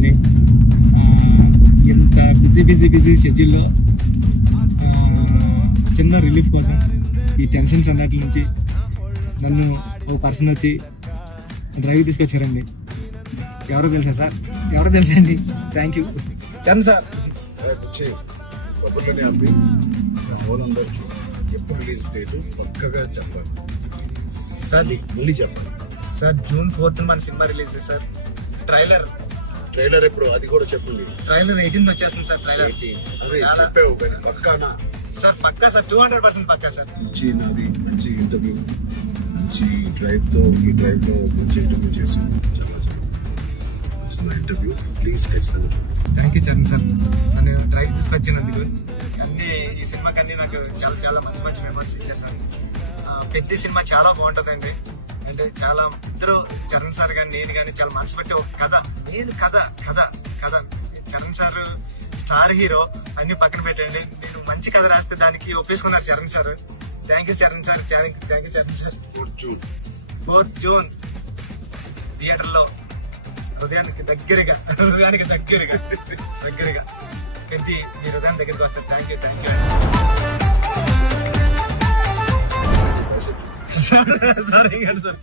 వచ్చానండి. ఇంత బిజీ షెడ్యూల్లో చిన్న రిలీఫ్ కోసం ఈ టెన్షన్స్ అన్నట్ల నుంచి నన్ను ఒక పర్సన్ వచ్చి డ్రైవ్ తీసుకొచ్చారండి. ఎవరో తెలుసా అండి. Thank you Charan sir. వాళ్ళందరికీ ఎప్పుడు రిలీజ్ డేట్ పక్కగా చెప్పాలి సార్. మళ్ళీ చెప్పాలి సార్ June 4th మన సినిమా రిలీజ్ సార్. ట్రైలర్ ఎప్పుడు అది కూడా చెప్పండి. ట్రైలర్ 18th వచ్చేస్తుంది సార్. ట్రైలర్ అదే చెప్పావు కానీ పక్కానా సార్? పక్కా సార్, 200% పక్కా సార్. మంచి ఇంటర్వ్యూ, మంచి డ్రైవ్ లో మంచి ఇంటర్వ్యూ చేసి చాలా ఇంటర్వ్యూ. ప్లీజ్ ఖచ్చితంగా థ్యాంక్ యూ చరణ్ సార్. నన్ను డ్రైవ్ తీసుకొచ్చినందుకు ఈ సినిమాకి అన్ని నాకు చాలా మంచి మెమరీస్ ఇచ్చారు సార్. పెద్ద సినిమా చాలా బాగుంటుందండి. అంటే చాలా ఇద్దరు చరణ్ సార్ కానీ నేను కానీ చాలా మనసు పెట్టి ఒక కథ చరణ్ సార్ స్టార్ హీరో అన్ని పక్కన పెట్టండి. నేను మంచి కథ రాస్తే దానికి ఒప్పేసుకున్నారు Charan sir. Thank you Charan sir. Thank you Charan sir. 4th June థియేటర్లో హృదయానికి దగ్గరగా పెద్ద మీ హృదయం దగ్గరికి వస్తారు. Thank you sir.